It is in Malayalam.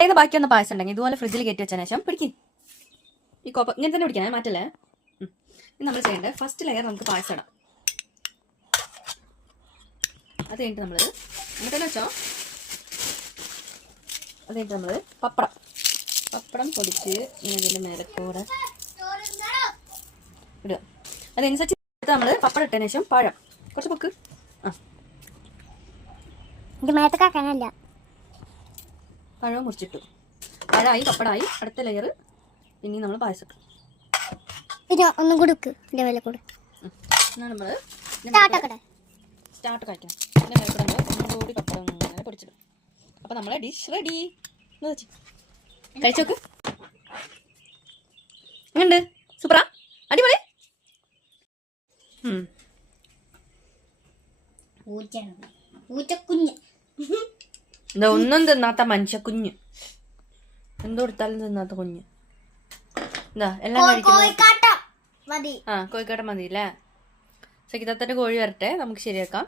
ബാക്കി വന്ന പായസം ഉണ്ടെങ്കിൽ ഇതുപോലെ ഫ്രിഡ്ജിൽ കയറ്റി വെച്ചതിന് ശേഷം പിടിക്കും. ഈ കോപ്പ ഇങ്ങനെ തന്നെ പിടിക്കണേ, മാറ്റല്ലേ. ഇത് നമ്മൾ ചെയ്യേണ്ടത് ഫസ്റ്റ് ലെയർ നമുക്ക് പായസം ഇടാം. അത് കഴിഞ്ഞിട്ട് നമ്മൾ എന്നിട്ട് വെച്ചോ. അത് കഴിഞ്ഞിട്ട് നമ്മൾ പപ്പടം പൊടിച്ച് ഇതിൻ്റെ മേലെ കൂടെ ഇടുക. അതനുസരിച്ച് നമ്മൾ പപ്പടം ഇട്ടതിന് ശേഷം പഴം കുറച്ച് പൊക്ക്. പഴവും മുറിച്ചിട്ടു. പഴമായി പപ്പടമായി. അടുത്ത ലെയർ പിന്നെ നമ്മൾ പായസം ഇട്ടു. ഒന്നും കൂടി മേലെ കൂടെ നമ്മൾ സ്റ്റാർട്ട് കഴിക്കണം. ഇതിൻ്റെ മേലെ കൂടെ നമ്മൾ ഒന്നുകൂടി പപ്പടം അങ്ങനെ പൊടിച്ചിടും. അപ്പോൾ നമ്മളെ ഡിഷ് റെഡി. കഴിച്ചോക്ക്. എങ്ങനെയുണ്ട്? സൂപ്പറാ? അടിപൊളി. എന്താ ഒന്നും തിന്നാത്ത മനുഷ്യ കുഞ്ഞ്, എന്തോ കൊടുത്താലും തിന്നാത്ത കുഞ്ഞ്. എന്താ എല്ലാം കഴിക്കുന്നത്? കോഴിക്കാട്ടം മതി അല്ലേ? സഹിതത്തിന്റെ കോഴി വരട്ടെ, നമുക്ക് ശരിയാക്കാം.